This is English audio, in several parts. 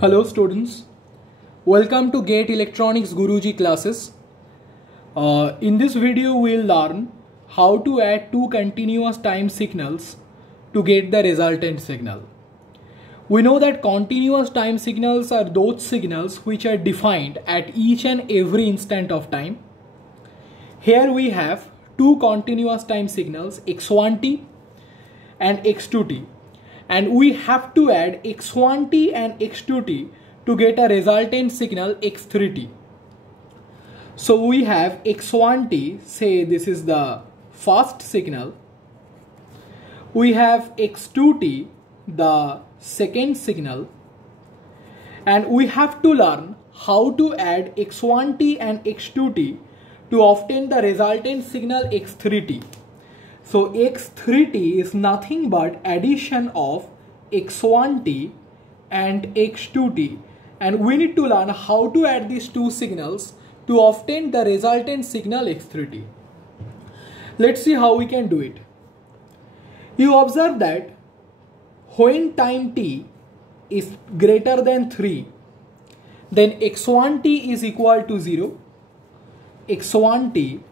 Hello students, welcome to GATE Electronics Guruji classes. In this video we will learn how to add two continuous time signals to get the resultant signal. We know that continuous time signals are those signals which are defined at each and every instant of time. Here we have two continuous time signals x1t and x2t. And we have to add x1t and x2t to get a resultant signal x3t. So we have x1t, say this is the first signal. We have x2t, the second signal. And we have to learn how to add x1t and x2t to obtain the resultant signal x3t. So x3t is nothing but addition of x1t and x2t, and we need to learn how to add these two signals to obtain the resultant signal x3t. Let's see how we can do it. You observe that when time t is greater than 3, then x1t is equal to 0, x1t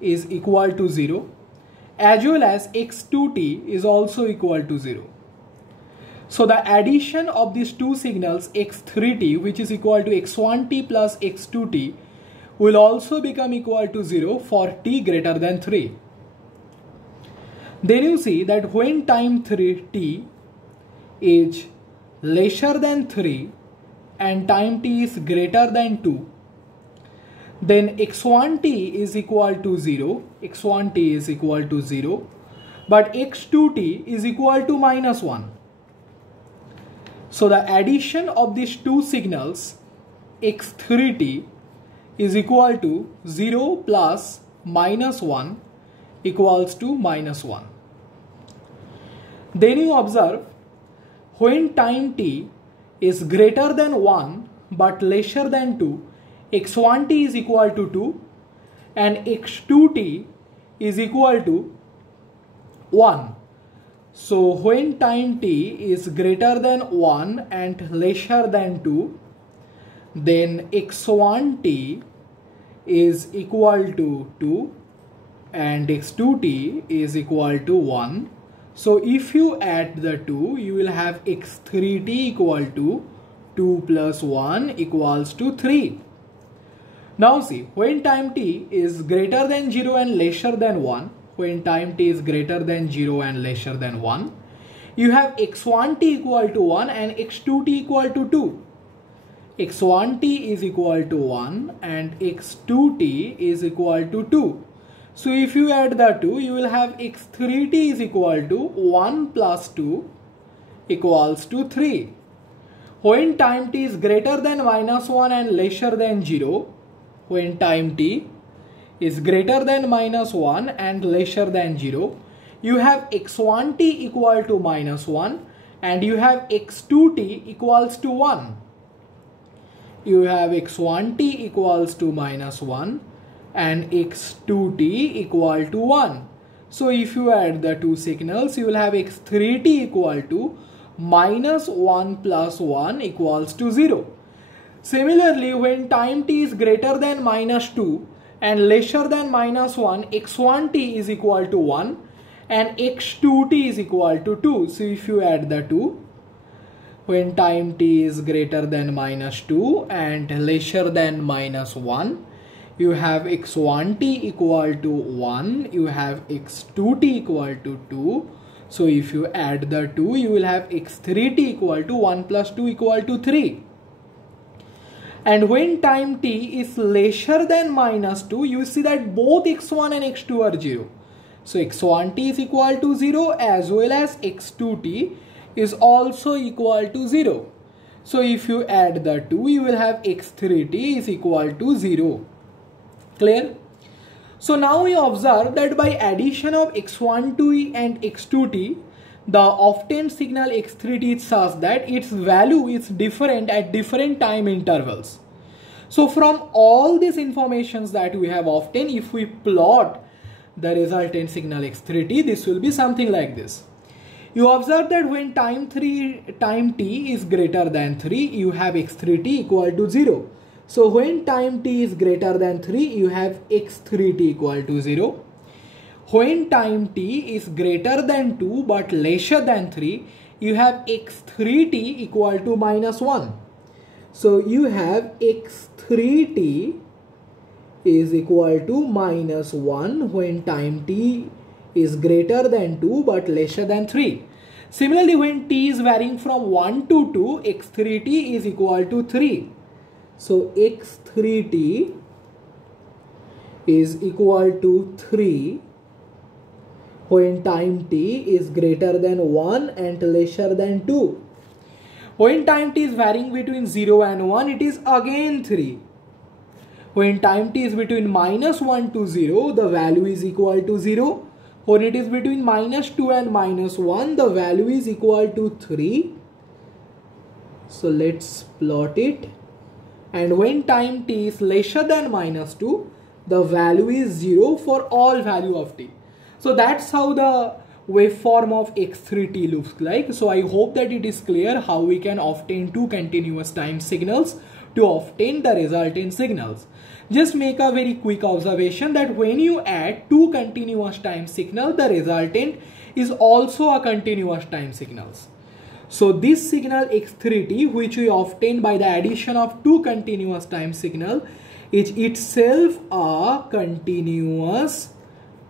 is equal to 0, as well as x2t is also equal to 0. So the addition of these two signals x3t, which is equal to x1t plus x2t, will also become equal to 0 for t greater than 3. Then you see that when time t is lesser than 3 and time t is greater than 2, then x1t is equal to 0, x1t is equal to 0, but x2t is equal to minus 1. So the addition of these two signals x3t is equal to 0 plus minus 1 equals to minus 1. Then you observe when time t is greater than 1 but lesser than 2, x1t is equal to 2 and x2t is equal to 1. So when time t is greater than 1 and lesser than 2, then x1t is equal to 2 and x2t is equal to 1. So if you add the two, you will have x3t equal to 2 plus 1 equals to 3. Now see, when time t is greater than 0 and lesser than 1, when time t is greater than 0 and lesser than 1, you have x1t equal to 1 and x2t equal to 2. x1t is equal to 1 and x2t is equal to 2. So if you add the two, you will have x3t is equal to 1 plus 2 equals to 3. When time t is greater than minus 1 and lesser than 0, when time t is greater than minus 1 and lesser than 0, you have x1t equal to minus 1 and you have x2t equals to 1. You have x1t equals to minus 1 and x2t equal to 1. So if you add the two signals, you will have x3t equal to minus 1 plus 1 equals to 0. Similarly, when time t is greater than minus 2 and lesser than minus 1, x1t is equal to 1 and x2t is equal to 2. So if you add the two, when time t is greater than minus 2 and lesser than minus 1, you have x1t equal to 1, you have x2t equal to 2. So if you add the two, you will have x3t equal to 1 plus 2 equal to 3. And when time t is lesser than minus 2, you see that both x1 and x2 are 0. So x1t is equal to 0 as well as x2t is also equal to 0. So if you add the two, you will have x3t is equal to 0. Clear? So now we observe that by addition of x1t and x2t, the obtained signal x3t is such that its value is different at different time intervals. So from all these informations that we have obtained, if we plot the resultant signal x3t, this will be something like this. You observe that when time t is greater than 3, you have x3t equal to 0. So when time t is greater than 3, you have x3t equal to 0. When time t is greater than 2 but lesser than 3, you have x3t equal to minus 1. So you have x3t is equal to minus 1 when time t is greater than 2 but lesser than 3. Similarly, when t is varying from 1 to 2, x3t is equal to 3. So x3t is equal to 3 when time t is greater than 1 and lesser than 2. When time t is varying between 0 and 1, it is again 3. When time t is between minus 1 to 0, the value is equal to 0. When it is between minus 2 and minus 1, the value is equal to 3. So let's plot it. And when time t is lesser than minus 2, the value is 0 for all value of t. So that's how the waveform of x3t looks like. So I hope that it is clear how we can obtain two continuous time signals to obtain the resultant signals. Just make a very quick observation that when you add two continuous time signals, the resultant is also a continuous time signals. So this signal x3t, which we obtain by the addition of two continuous time signal, is itself a continuous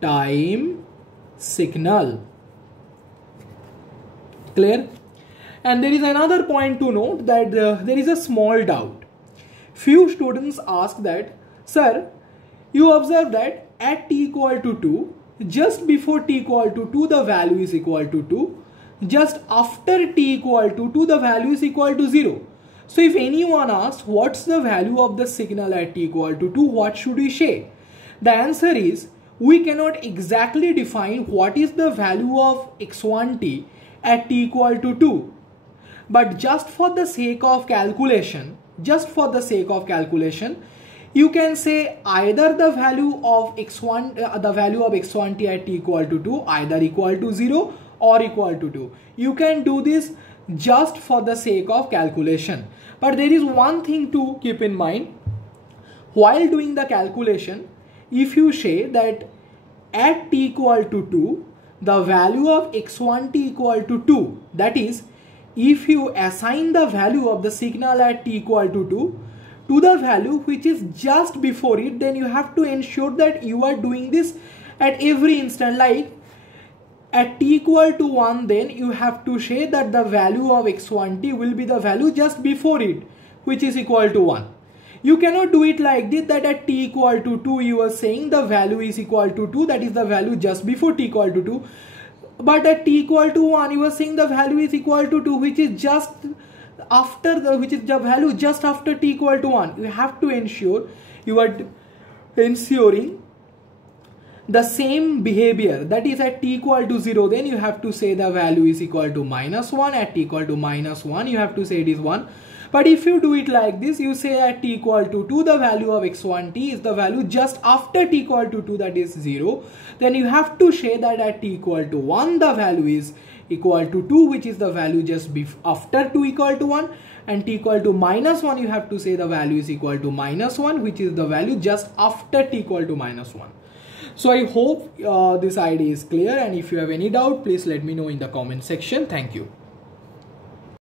time signal. Clear? And there is another point to note that there is a small doubt. Few students ask that, sir, you observe that at t equal to 2, just before t equal to 2, the value is equal to 2. Just after t equal to 2, the value is equal to 0. So if anyone asks what's the value of the signal at t equal to 2, what should we say? The answer is, we cannot exactly define what is the value of x1t at t equal to 2. But just for the sake of calculation, you can say either the value of x1t at t equal to 2 either equal to 0 or equal to 2. You can do this just for the sake of calculation. But there is one thing to keep in mind. While doing the calculation, if you say that at t equal to 2, the value of x1t equal to 2, that is, if you assign the value of the signal at t equal to 2 to the value which is just before it, then you have to ensure that you are doing this at every instant. Like at t equal to 1, then you have to say that the value of x1t will be the value just before it, which is equal to 1. You cannot do it like this, that at t equal to 2 you are saying the value is equal to 2, that is the value just before t equal to 2. But at t equal to 1 you are saying the value is equal to 2, which is just after the value just after t equal to 1. You have to ensure you are ensuring the same behavior, that is at t equal to 0, then you have to say the value is equal to minus 1. At t equal to minus 1, you have to say it is 1. But if you do it like this, you say at t equal to 2, the value of x1t is the value just after t equal to 2, that is 0. Then you have to say that at t equal to 1, the value is equal to 2, which is the value just after 2 equal to 1. And t equal to minus 1, you have to say the value is equal to minus 1, which is the value just after t equal to minus 1. So I hope this idea is clear, and if you have any doubt, please let me know in the comment section. Thank you.